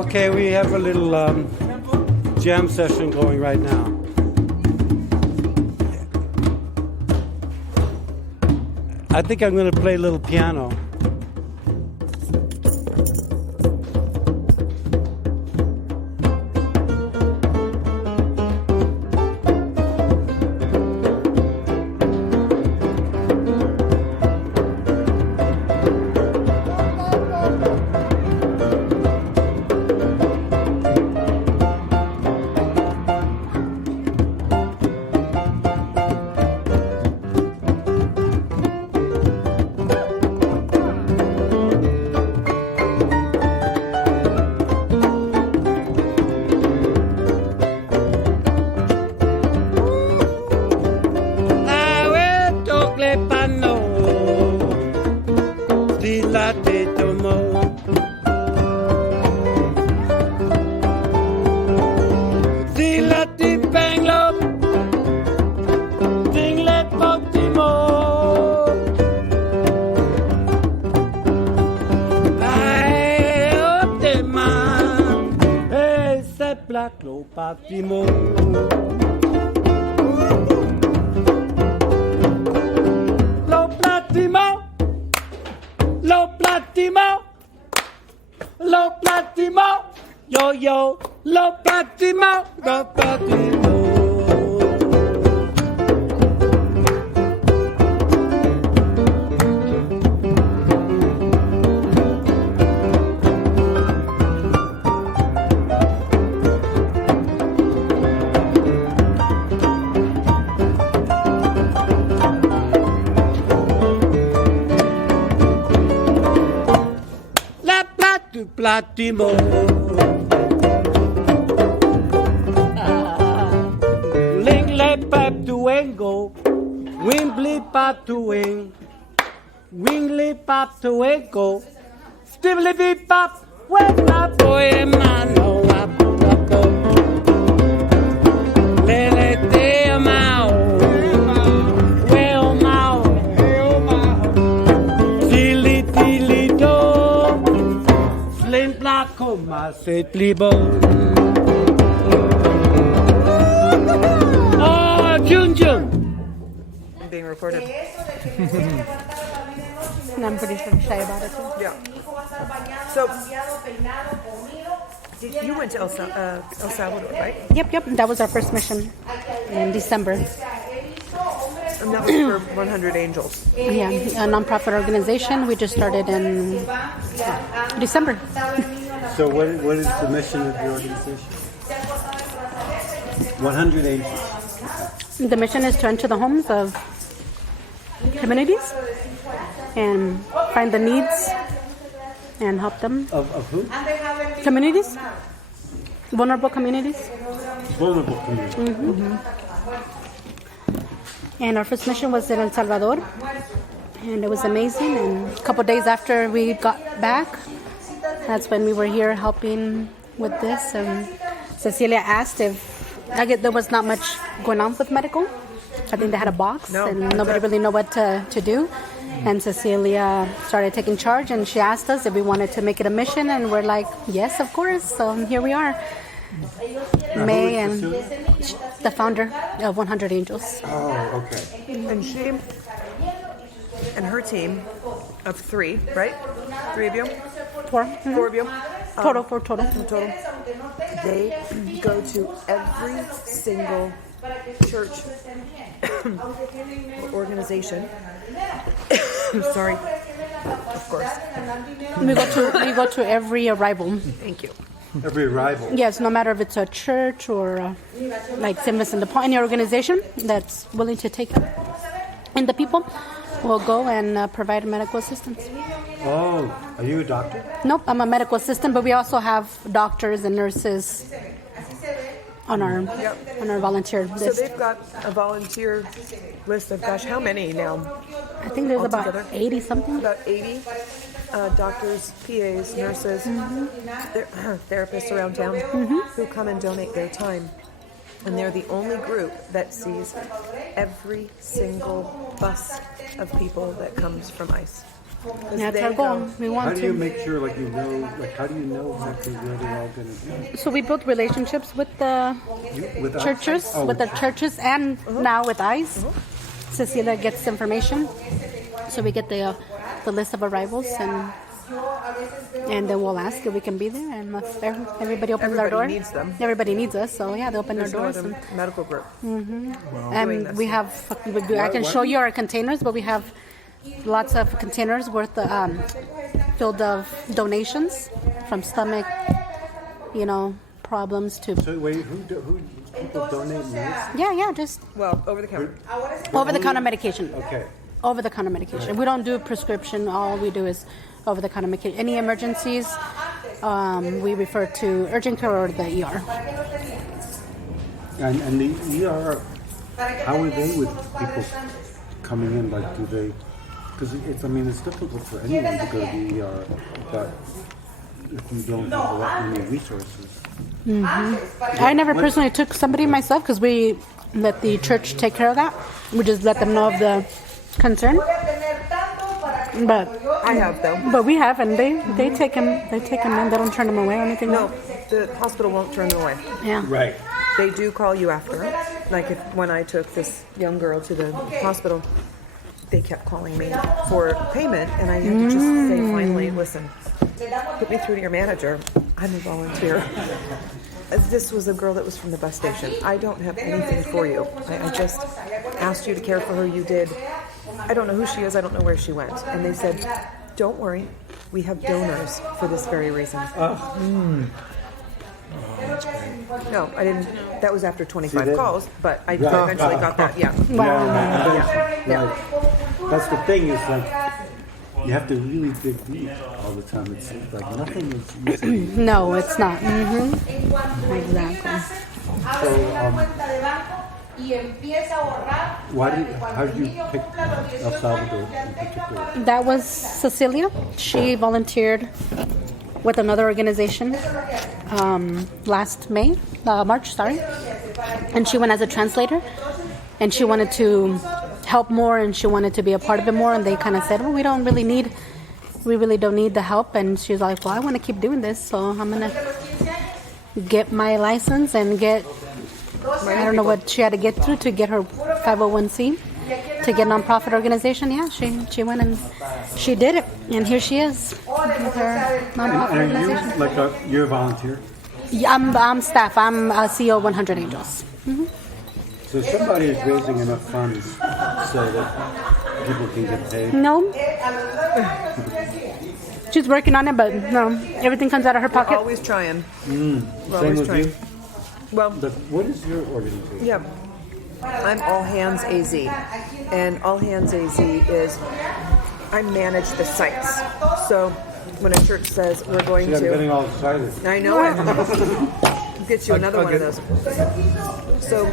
Okay, we have a little jam session going right now. I think I'm going to play a little piano. Lo patimo, lo platimo, lo platimo, lo platimo, yo yo, lo platimo, lo platimo. Platimo, ling le pap tuengo, wimbly pap tueng, wingly pap tuengo, stibbly beep pap, when my boy mano apo, lele te mao, well mao, tilly tilly do. Como se plibo. Oh, Jun Jun. I'm being recorded. And I'm pretty shy about it too. Yeah. So, you went to El Salvador, right? Yep. That was our first mission in December. And that was for 100 Angels. Yeah, a nonprofit organization. We just started in December. So what is the mission of the organization? 100 Angels. The mission is to enter the homes of communities and find the needs and help them. Of who? Communities. Vulnerable communities. Vulnerable communities. Mm-hmm. And our first mission was in El Salvador. And it was amazing. And a couple days after we got back, that's when we were here helping with this. And Cecilia asked if there was not much going on with medical. I think they had a box and nobody really knew what to do. And Cecilia started taking charge and she asked us if we wanted to make it a mission. And we're like, yes, of course. So here we are. May and the founder of 100 Angels. Oh, okay. And she and her team of 3, right? 3 of you? 4. Mm-hmm. 4 of you? Total. They go to every single church organization. Sorry. Of course. We go to every arrival. Thank you. Every arrival. Yes, no matter if it's a church or like St. Vincent de Paul, any organization that's willing to take in the people will go and provide medical assistance. Oh, are you a doctor? Nope, I'm a medical assistant, but we also have doctors and nurses on our volunteer list. So they've got a volunteer list of, gosh, how many now? I think there's altogether? about 80 something. About 80 doctors, PAs, nurses, therapists around town who come and donate their time. And they're the only group that sees every single bus of people that comes from ICE. That's our goal. We How want do you to. make sure, like, you know, like, how do you know exactly where they're all going to be? So we built relationships with the With us? churches, Oh, with the churches, and now with ICE. Cecilia gets information, so we get the list of arrivals, and then we'll ask if we can be there, and if everybody opens our door. Everybody needs them. Everybody needs us, so yeah, they open There's their no doors. other medical group. doing And this. we have, I can show you our containers, but we have lots of containers worth filled of donations from stomach, problems to. So wait, who people donate medicine? Yeah, just Well, over the counter. over-the-counter medication. Okay. Over-the-counter medication. We don't do prescription. All we do is over-the-counter medication. Any emergencies, we refer to urgent care or the ER. And the ER, how are they with people coming in? Like, do they? Because it's difficult for anyone to go to the ER, but if you don't have that many resources. I never personally took somebody myself because we let the church take care of that. We just let them know of the concern. But I have though. But we have, and they take them in. They don't turn them away or anything. No, the hospital won't turn them away. Yeah. Right. They do call you after. Like when I took this young girl to the hospital, they kept calling me for payment, and I had to just say, finally, listen, put me through to your manager. I'm a volunteer. This was a girl that was from the bus station. I don't have anything for you. I just asked you to care for her. You did. I don't know who she is. I don't know where she went. And they said, don't worry. We have donors for this very reason. No, I didn't. That was after 25 calls, but I eventually got that. Yeah. Yeah. That's the thing, is like, you have to really dig deep all the time. It's like nothing is easy. No, it's not. Exactly. So, how did you pick El Salvador in particular? That was Cecilia. She volunteered with another organization last March, and she went as a translator, and she wanted to help more, and she wanted to be a part of it more, and they kind of said, well, we really don't need the help, and she's like, well, I want to keep doing this, so I'm gonna get my license and get, I don't know what she had to get through to get her 501c to get a nonprofit organization. Yeah, she went and she did it, and here she is with her nonprofit And are organization. you're a volunteer? Yeah, I'm staff. I'm CEO 100 Angels. So somebody is raising enough funds so that people can get paid? No. She's working on it, but no, everything comes out of her We're pocket. always trying. Same always with trying. you? Well, But what is your organization? yeah. I'm All Hands AZ. And All Hands AZ is, I manage the sites. So when a church says we're going See, I'm getting to... all excited. I know it. Get you another one of those. So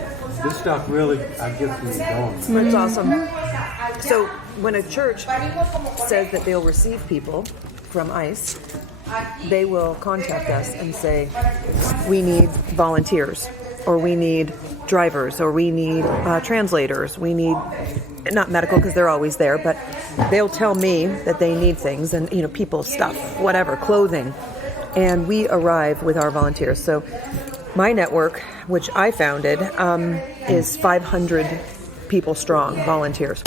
This stuff really gets me going. it's awesome. So when a church says that they'll receive people from ICE, they will contact us and say, we need volunteers, or we need drivers, or we need translators, we need, not medical because they're always there, but they'll tell me that they need things, and people, stuff, whatever, clothing, and we arrive with our volunteers. So my network, which I founded, is 500 people strong, volunteers.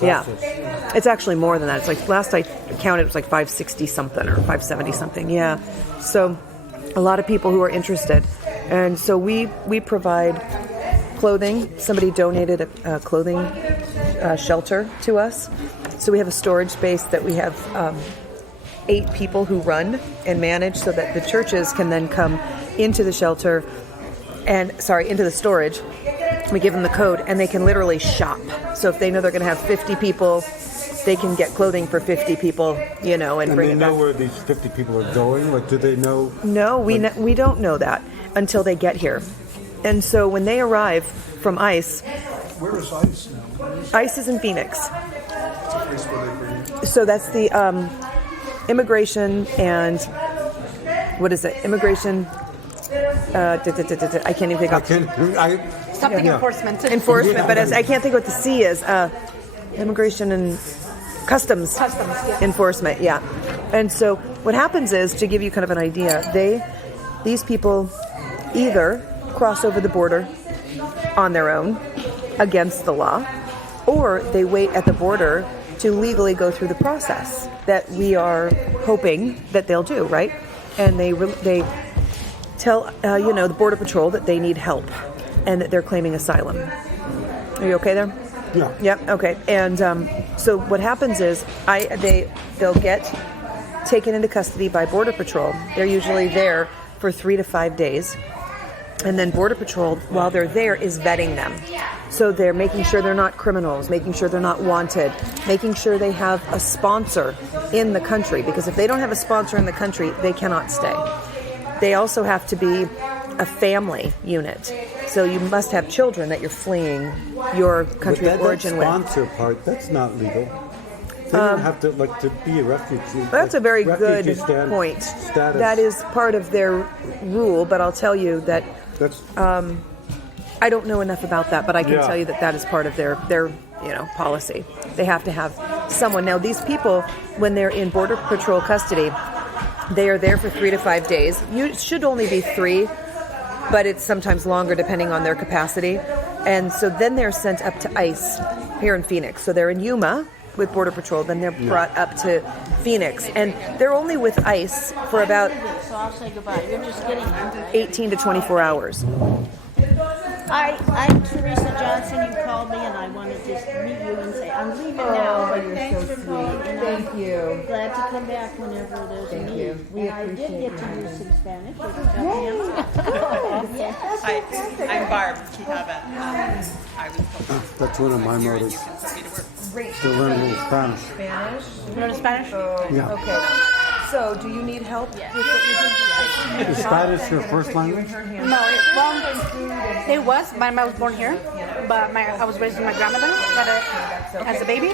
Yeah. It's actually more than that. It's like, last I counted, it was like 560 something or 570 something. Yeah. So a lot of people who are interested. And so we provide clothing. Somebody donated a clothing shelter to us. So we have a storage space that we have 8 people who run and manage, so that the churches can then come into the shelter into the storage. We give them the code, and they can literally shop. So if they know they're going to have 50 people, they can get clothing for 50 people, and And bring they it know back. where these 50 people are going? Like, do they know? No, we don't know that until they get here. And so when they arrive from ICE, Where is ICE now? ICE is in Phoenix. Place where they bring it. So that's the immigration and, what is it? Immigration, I can't even think of Something enforcement. enforcement, but I can't think what the C is. Immigration and Customs enforcement, yeah. And so what happens is, to give you kind of an idea, these people either cross over the border on their own against the law, or they wait at the border to legally go through the process that we are hoping that they'll do, right? And they tell the Border Patrol that they need help and that they're claiming asylum. Are you okay there? Yeah. Yep. Okay. And so what happens is they'll get taken into custody by Border Patrol. They're usually there for 3 to 5 days. And then Border Patrol, while they're there, is vetting them. So they're making sure they're not criminals, making sure they're not wanted, making sure they have a sponsor in the country. Because if they don't have a sponsor in the country, they cannot stay. They also have to be a family unit. So you must have children that you're fleeing your country of origin with. That sponsor part, that's not legal. They don't have to be a refugee. That's a very good point. Status. That is part of their rule, but I'll tell you that I don't know enough about that, but I can tell you that is part of their policy. They have to have someone. Now, these people, when they're in Border Patrol custody, they are there for 3 to 5 days. You should only be 3, but it's sometimes longer depending on their capacity. And so then they're sent up to ICE here in Phoenix. So they're in Yuma with Border Patrol, then they're brought up to Phoenix. And they're only with ICE for about 18 to 24 hours. I'm Teresa Johnson. You called me, and I wanted to meet you and say I'm leaving now. But thanks for calling. Thank you. Glad to come back whenever there's a need. We I did get to use some Spanish. I'm Barb. You haven't. I was That's one of my motives. Great. To learn a little Spanish. Spanish? You learn Spanish? Yeah. Okay. So, do you need help with what you're doing? Is Spanish your first language? No, it was. My mom was born here, but I was raised with my grandmother as a baby.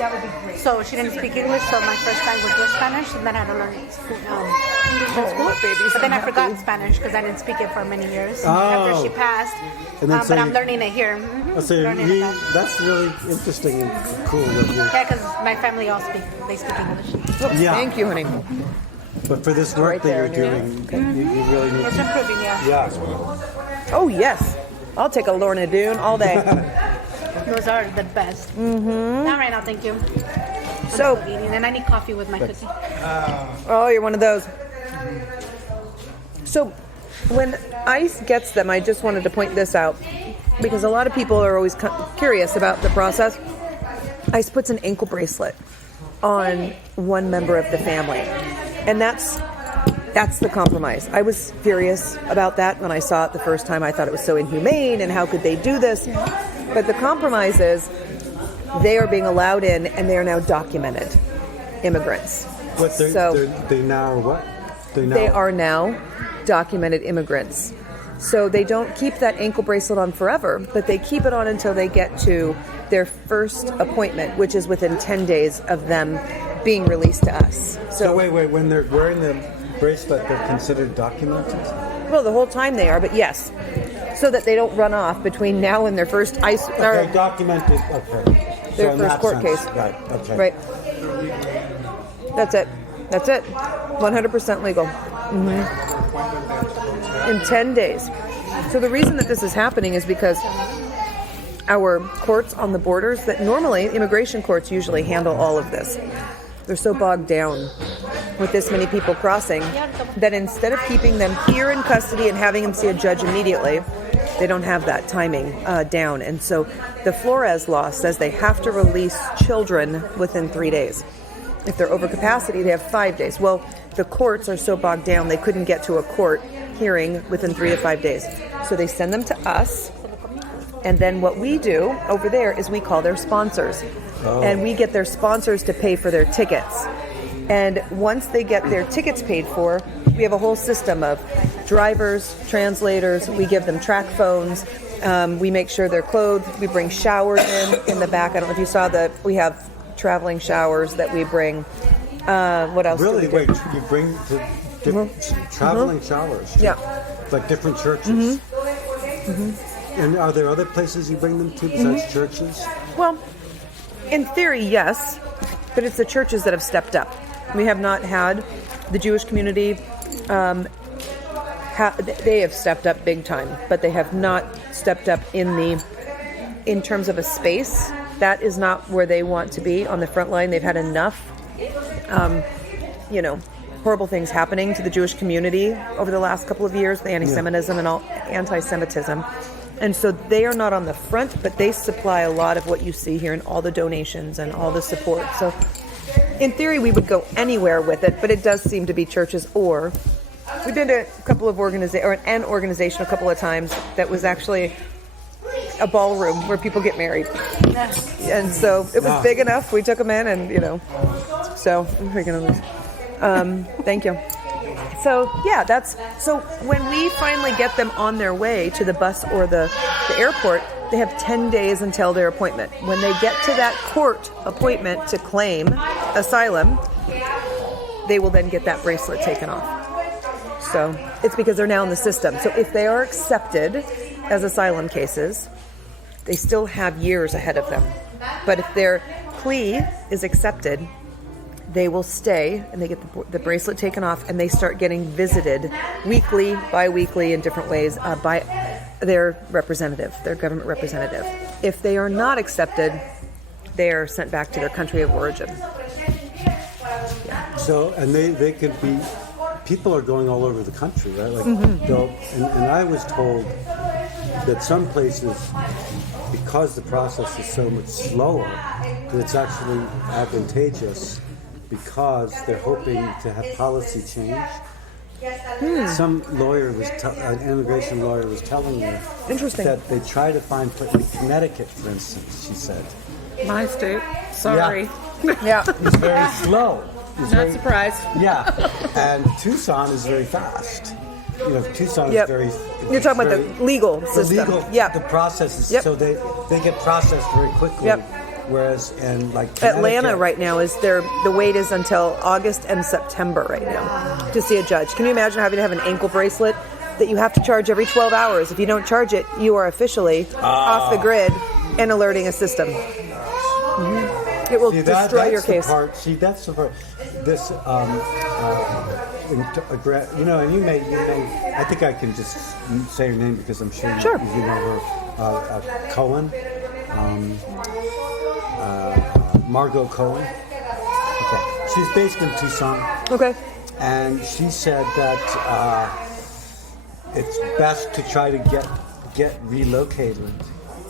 So she didn't speak English, so my first language was Spanish, and then I had to learn English in school. But then I forgot Spanish because I didn't speak it for many years after she passed. And then But I'm learning it here. That's really interesting and cool of you. Yeah, because my family all speak English. Yeah. Thank you, honey. But for this work Right that you're there, doing, you really need It's to. improving, yeah. Yeah. Oh, yes. I'll take a Lorna Doone all day. Those are the best. Not right now, thank you. So, I'm eating, and I need coffee with my cookie. oh, you're one of those. So, when ICE gets them, I just wanted to point this out because a lot of people are always curious about the process. ICE puts an ankle bracelet on one member of the family, and that's the compromise. I was furious about that when I saw it the first time. I thought it was so inhumane, and how could they do this? But the compromise is they are being allowed in, and they are now documented immigrants. But they now are what? They are now documented immigrants. So they don't keep that ankle bracelet on forever, but they keep it on until they get to their first appointment, which is within 10 days of them being released to us. So wait, when they're wearing the bracelet, they're considered documented? Well, the whole time they are, but yes. So that they don't run off between now and their first ICE... Okay, documented, okay. Their in first that court sense, case. Right, okay. Right. That's it. 100% legal. In 10 days. So the reason that this is happening is because our courts on the borders, that normally immigration courts usually handle all of this. They're so bogged down with this many people crossing that instead of keeping them here in custody and having them see a judge immediately, they don't have that timing down. And so the Flores law says they have to release children within 3 days. If they're over capacity, they have 5 days. Well, the courts are so bogged down they couldn't get to a court hearing within 3 to 5 days. So they send them to us. And then what we do over there is we call their sponsors. And we get their sponsors to pay for their tickets. And once they get their tickets paid for, we have a whole system of drivers, translators. We give them track phones. We make sure they're clothed. We bring showers in the back. I don't know if you saw we have traveling showers that we bring. What else? Really? Do we do? Wait, you bring traveling showers? Yeah. Like different churches? And are there other places you bring them to besides churches? Well, in theory, yes. but it's the churches that have stepped up. We have not had the Jewish community. They have stepped up big time, but they have not stepped up in terms of a space. That is not where they want to be on the front line. They've had enough, horrible things happening to the Jewish community over the last couple of years, the anti-Semitism and all anti-Semitism. And so they are not on the front, but they supply a lot of what you see here and all the donations and all the support. So in theory, we would go anywhere with it, but it does seem to be churches or we've been to a couple of an organization a couple of times that was actually a ballroom where people get married. And so it was big enough. We took them in and, so we're going to lose. Thank you. So, so when we finally get them on their way to the bus or the airport, they have 10 days until their appointment. When they get to that court appointment to claim asylum, they will then get that bracelet taken off. So it's because they're now in the system. So if they are accepted as asylum cases, they still have years ahead of them. But if their plea is accepted, they will stay and they get the bracelet taken off and they start getting visited weekly, bi-weekly in different ways by their representative, their government representative. If they are not accepted, they are sent back to their country of origin. So, and they could be, people are going all over the country, right? Like, and I was told that some places, because the process is so much slower, that it's actually advantageous because they're hoping to have policy change. Some lawyer an immigration lawyer was telling me that they try to find, in Connecticut, for instance, she said. My state, sorry. Yeah. It's very slow. Not surprised. Yeah, and Tucson is very fast. Tucson is very... You're talking about the legal system. The process is, so they get processed very quickly. Yep. Whereas in Atlanta right now the wait is until August and September right now to see a judge. Can you imagine having to have an ankle bracelet that you have to charge every 12 hours? If you don't charge it, you are officially off the grid and alerting a system. Mm-hmm. It will destroy your case. That's the part. This, and you may. I think I can just say her name because I'm sure you know her. Cohen. Margot Cohen. Okay. She's based in Tucson. Okay. And she said that it's best to try to get relocated.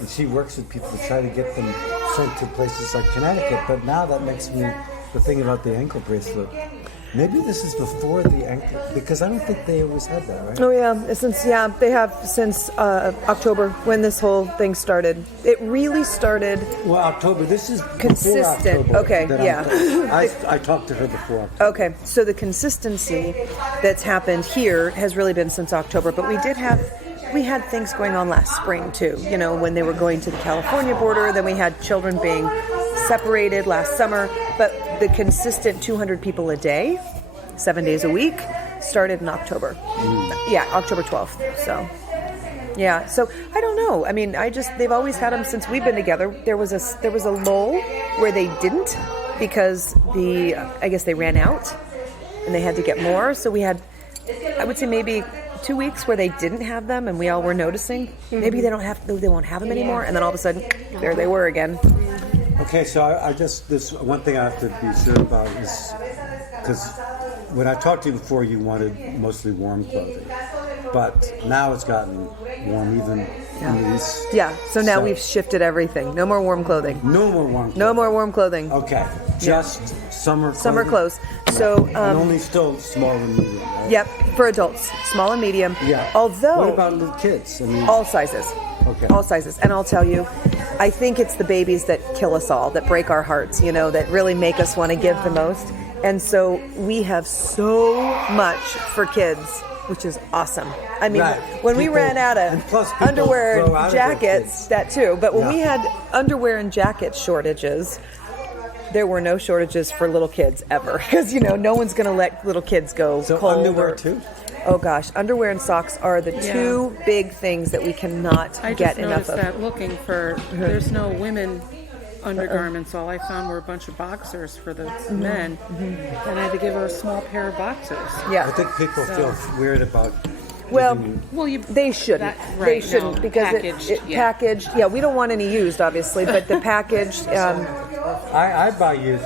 And she works with people to try to get them sent to places like Connecticut. But now that makes me think about the ankle bracelet. Maybe this is before the ankle, because I don't think they always had that, right? Oh yeah, they have since October when this whole thing started. It really started. Well, October. This is consistent. Okay, yeah. I talked to her before October. Okay, so the consistency that's happened here has really been since October, but we had things going on last spring too. When they were going to the California border, then we had children being separated last summer, but the consistent 200 people a day, 7 days a week, started in October. Yeah, October 12th. So, yeah. So I don't know. I mean, they've always had them since we've been together. There was a lull where they didn't because I guess they ran out and they had to get more. So we had, I would say maybe 2 weeks where they didn't have them and we all were noticing. Maybe they won't have them anymore. And then all of a sudden, there they were again. Okay, so this one thing I have to be sure about is, because when I talked to you before, you wanted mostly warm clothing, but now it's gotten warm even in the east. Yeah, so now we've shifted everything. No more warm clothing. No more warm clothing. No more warm clothing. Okay, just summer clothing? Summer clothes. So and only still small and medium, right? Yep, for adults, small and medium. Yeah. Although... What about little kids? All sizes. Okay. All sizes. And I'll tell you, I think it's the babies that kill us all, that break our hearts, that really make us want to give the most. And so we have so much for kids, which is awesome. I mean, when we ran out of underwear and jackets, that too, but when we had underwear and jacket shortages, there were no shortages for little kids ever. Because, no one's going to let little kids go so cold. Underwear too? Oh gosh, underwear and socks are the two big things that we cannot get enough of. I just noticed that looking for, there's no women undergarments. All I found were a bunch of boxers for the men, and I had to give her a small pair of boxers. I think people feel weird about. Well, they shouldn't. That- They right, shouldn't no, because packaged, it yeah. packaged. Yeah, we don't want any used, obviously, but the packaged. I buy used.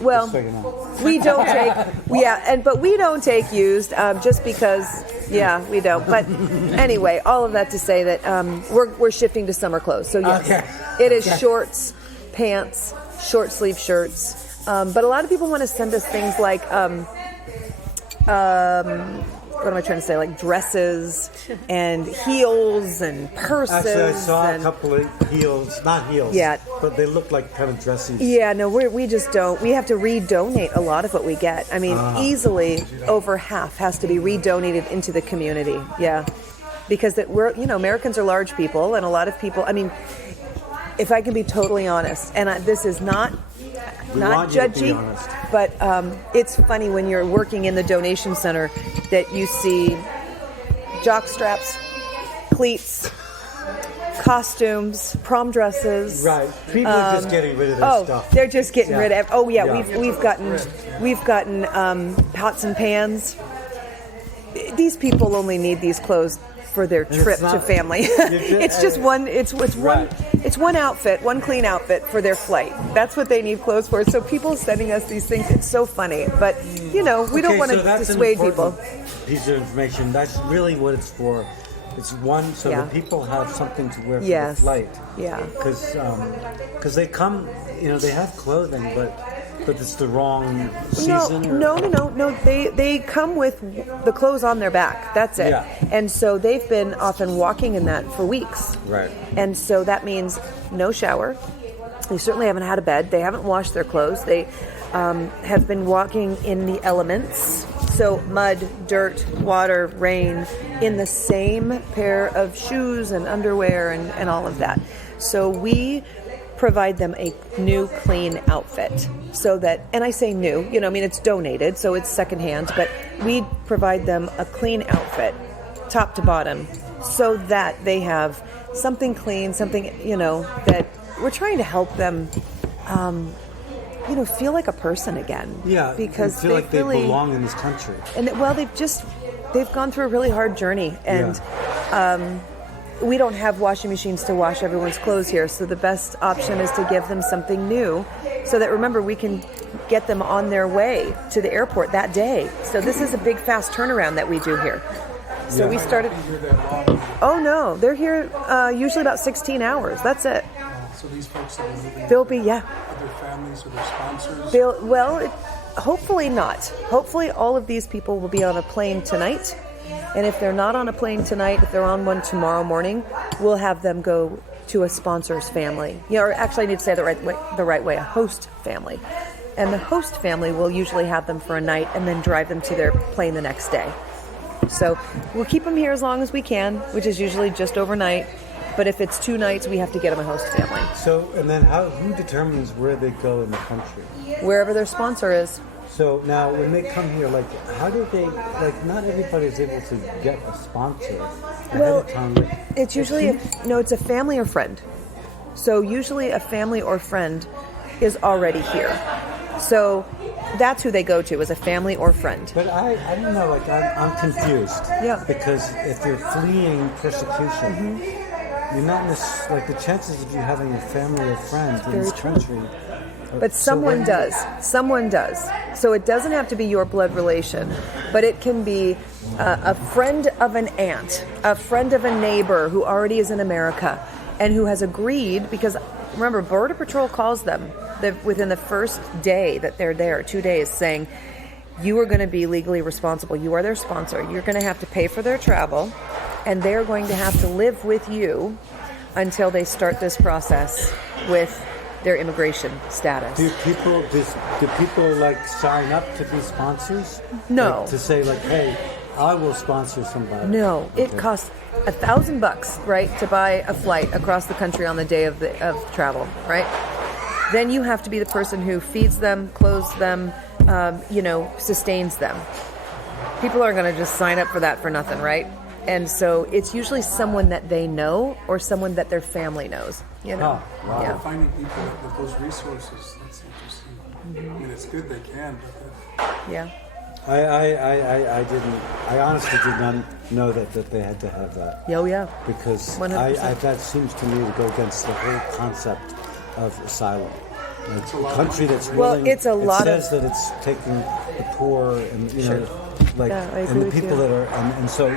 Well, Just so you know. we don't take. But we don't take used just because. Yeah, we don't. But anyway, all of that to say that we're shifting to summer clothes. So yes, it is shorts, pants, short sleeve shirts. But a lot of people want to send us things like. What am I trying to say? Like dresses and heels and purses. Actually, I saw and, a couple of heels, not heels, but they look like kind of dresses. Yeah, no, we just don't. We have to redonate a lot of what we get. I mean, easily over half has to be redonated into the community. Yeah, because Americans are large people, and a lot of people. I mean, if I can be totally honest, and this is not judgy, but it's funny when you're working in the donation center that you see jock straps, cleats, costumes, prom dresses. Right, people are just getting rid of their stuff. They're just getting rid of. Oh yeah, we've gotten pots and pans. These people only need these clothes for their trip to family. It's just one. It's one outfit, one clean outfit for their flight. That's what they need clothes for. So people sending us these things, it's so funny. But we don't want to dissuade people. Piece of information. That's really what it's for. It's one, so that people have something to wear for the flight. Yeah. Because they come, they have clothing, but it's the wrong season. No. They come with the clothes on their back. That's it. Yeah. And so they've been often walking in that for weeks. Right. And so that means no shower. They certainly haven't had a bed. They haven't washed their clothes. They have been walking in the elements. So mud, dirt, water, rain, in the same pair of shoes and underwear and all of that. So we provide them a new, clean outfit. So that, and I say new, it's donated, so it's secondhand, but we provide them a clean outfit, top to bottom, so that they have something clean, something, that we're trying to help them, feel like a person again. Yeah, because feel like they belong in this country. And they've gone through a really hard journey, and we don't have washing machines to wash everyone's clothes here, so the best option is to give them something new, so that, remember, we can get them on their way to the airport that day. So this is a big, fast turnaround that we do here. So we started. Oh no, they're here usually about 16 hours. That's it. So these folks that are moving, They'll be, yeah. are their families or their sponsors? Hopefully not. Hopefully all of these people will be on a plane tonight. And if they're not on a plane tonight, if they're on one tomorrow morning, we'll have them go to a sponsor's family. Or actually I need to say the right way, a host family. And the host family will usually have them for a night and then drive them to their plane the next day. So we'll keep them here as long as we can, which is usually just overnight. But if it's 2 nights, we have to get them a host family. So, and then who determines where they go in the country? Wherever their sponsor is. So now when they come here, how do they, not everybody is able to get a sponsor ahead of time. It's usually, it's a family or friend. So usually a family or friend is already here. So that's who they go to, is a family or friend. But I don't know, I'm confused. Yeah. Because if you're fleeing persecution, you're not the chances of you having a family or friend in this country. But someone does. Someone does. So it doesn't have to be your blood relation, but it can be a friend of an aunt, a friend of a neighbor who already is in America and who has agreed, because remember, Border Patrol calls them within the first day that they're there, 2 days, saying, you are going to be legally responsible. You are their sponsor. You're going to have to pay for their travel, and they're going to have to live with you until they start this process with their immigration status. Do people sign up to be sponsors? No. To say hey, I will sponsor somebody. No, okay. It costs $1,000, right, to buy a flight across the country on the day of travel, right? Then you have to be the person who feeds them, clothes them, sustains them. People aren't going to just sign up for that for nothing, right? And so it's usually someone that they know or someone that their family knows, you know. Oh, wow. Yeah. Finding people with those resources, that's interesting. I mean, it's good they can, but Yeah. I honestly did not know that they had to have that. Oh, yeah. Because 100%. that seems to me to go against the whole concept of asylum. It's a country that's willing. Well, it's a lot it says that it's taking the poor and like Yeah, I agree and the with people you. that are and so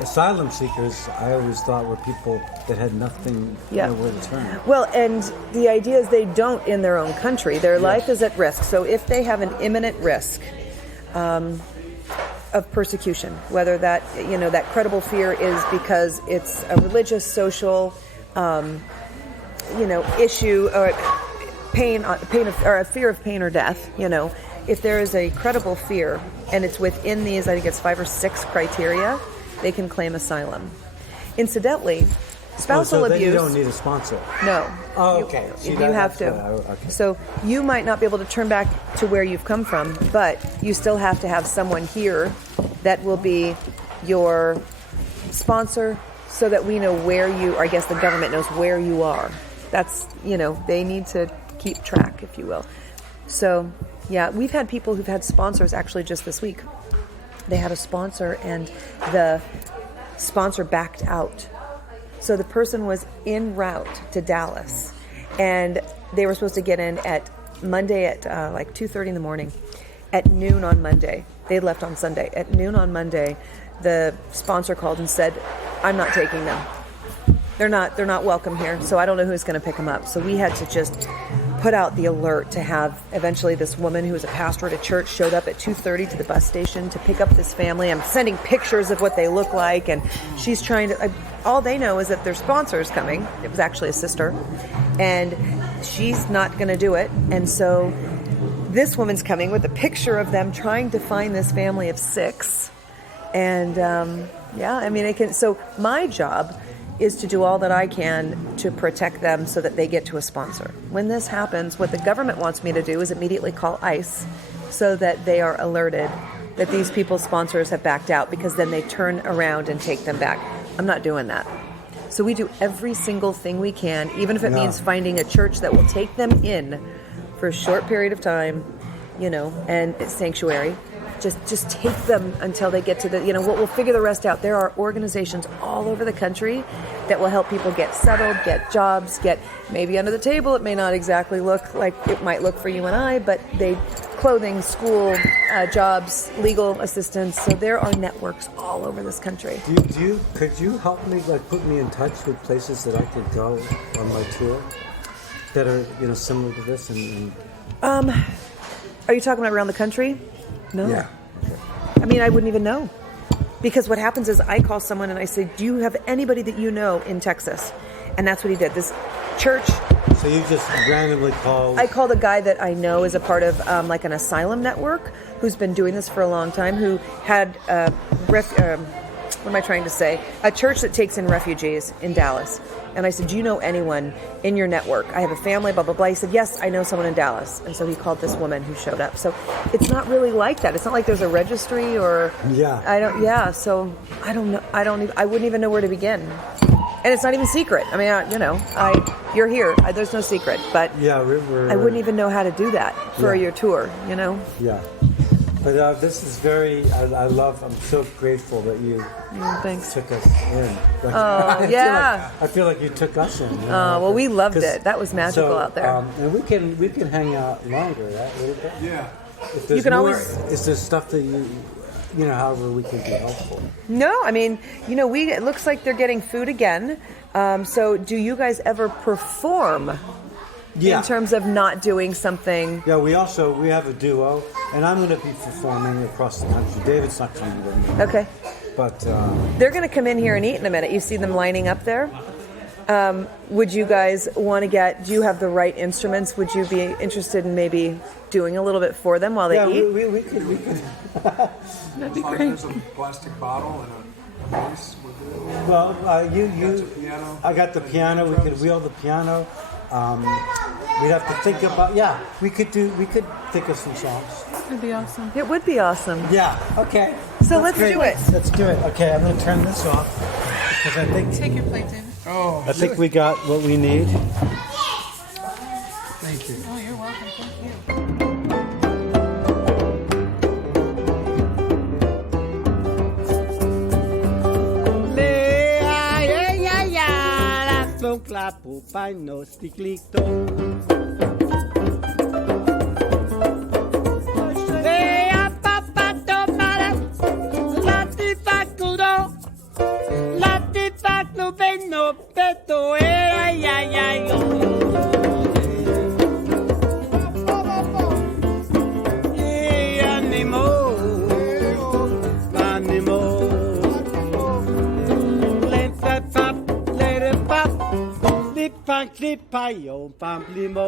asylum seekers. I always thought were people that had nothing nowhere to turn. Well, and the idea is they don't in their own country. Their life is at risk. So if they have an imminent risk of persecution, whether that that credible fear is because it's a religious, social, issue or pain of, or a fear of pain or death, if there is a credible fear and it's within these, I think it's 5 or 6 criteria, they can claim asylum. Incidentally, spousal so then abuse. you don't need a sponsor. No. Oh, okay. You have to. Okay. So you might not be able to turn back to where you've come from, but you still have to have someone here that will be your sponsor so that we know where you, or I guess the government knows where you are. That's, they need to keep track, if you will. So, yeah, we've had people who've had sponsors actually just this week. They had a sponsor and the sponsor backed out. So the person was en route to Dallas and they were supposed to get in at Monday at like 2:30 in the morning. At noon on Monday, they had left on Sunday. At noon on Monday, the sponsor called and said, "I'm not taking them. They're not welcome here. So I don't know who's going to pick them up." So we had to just put out the alert to have eventually this woman who was a pastor at a church showed up at 2:30 to the bus station to pick up this family. I'm sending pictures of what they look like, and she's trying to. All they know is that their sponsor is coming. It was actually a sister, and she's not going to do it. And so this woman's coming with a picture of them trying to find this family of 6. And it can. So my job is to do all that I can to protect them so that they get to a sponsor. When this happens, what the government wants me to do is immediately call ICE so that they are alerted that these people's sponsors have backed out, because then they turn around and take them back. I'm not doing that. So we do every single thing we can, even if it means finding a church that will take them in for a short period of time, and it's sanctuary. Just take them until they get to the, we'll figure the rest out. There are organizations all over the country that will help people get settled, get jobs, get maybe under the table. It may not exactly look like it might look for you and I, but clothing, school, jobs, legal assistance. So there are networks all over this country. Could you help me, put me in touch with places that I could go on my tour that are, similar to this? Are you talking about around the country? No. Yeah. I mean, I wouldn't even know. Because what happens is I call someone and I say, "Do you have anybody that you know in Texas?" And that's what he did. This church. So you just randomly called? I called a guy that I know is a part of an asylum network who's been doing this for a long time, who had what am I trying to say? A church that takes in refugees in Dallas. And I said, "Do you know anyone in your network? I have a family, blah, blah, blah." He said, "Yes, I know someone in Dallas." And so he called this woman who showed up. So it's not really like that. It's not like there's a registry or... So I don't know. I wouldn't even know where to begin. And it's not even secret. I mean, you're here. There's no secret. But I wouldn't even know how to do that for your tour, Yeah. But this is I'm so grateful that you thanks. took us in. I feel like you took us in. Well, we loved it. That was magical out there. And we can hang out longer, right? A little bit? yeah. If there's You can more, always- Is there stuff that however we can be helpful? No, I mean, it looks like they're getting food again. So do you guys ever perform in terms of not doing something? Yeah, we have a duo, and I'm going to be performing across the country. David's not coming with me. Okay. But They're going to come in here and eat in a minute. You see them lining up there? Would you guys want to do you have the right instruments? Would you be interested in maybe doing a little bit for them while they eat? we could. That'd be great. There's a plastic bottle and a bass. Well, Got the piano. I got the piano. We could wheel the piano. We'd have to think about. Yeah, we could think of some songs. That'd be awesome. It would be awesome. Yeah. Okay. So let's do it. Let's do it. Okay, I'm gonna turn this off because I think Take your plate, David. I think we got what we need. Thank you. Oh, you're welcome. Thank you. La pupa no sticlito. Ea papa tomara, la tifacudo, la tifacubeno peto, ea ya ya yo. Animo, animo, let that pop, let it pop. Clip, clip, yo, pamplimo.